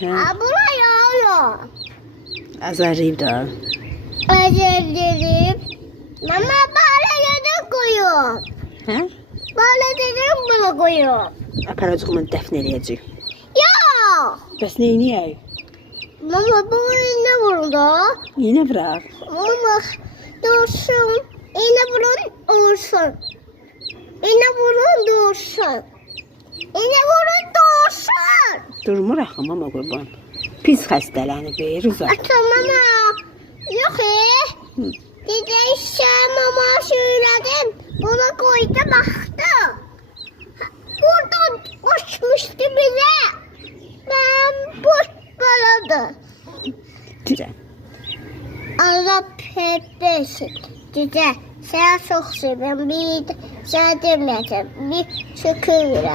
Buraya yok. Azarlayıp da. Özledim. Mama bana yedim koyuyor. Hə? Bana dedim bunu koyuyor. Aparacığımı dəfn eləyəcək. Yok. Bəs neyniyək? Mama bu ne vurdu? İynə vuraq. Mama dursun. İğne vurun dursun. İğne vurun dursun. İğne vurun dursun. Durmur axı mama qurban. Pis xəstələnib, uzaq. Ata mama. Yok Hı. Dede sen mama söyledim. Bunu koydu baktı. Buradan uçmuştu bize. Ben boş baladı. Güzel. Allah peppesin. Dede sen çok seviyorum. Bir de sen demedim. Bir şükür.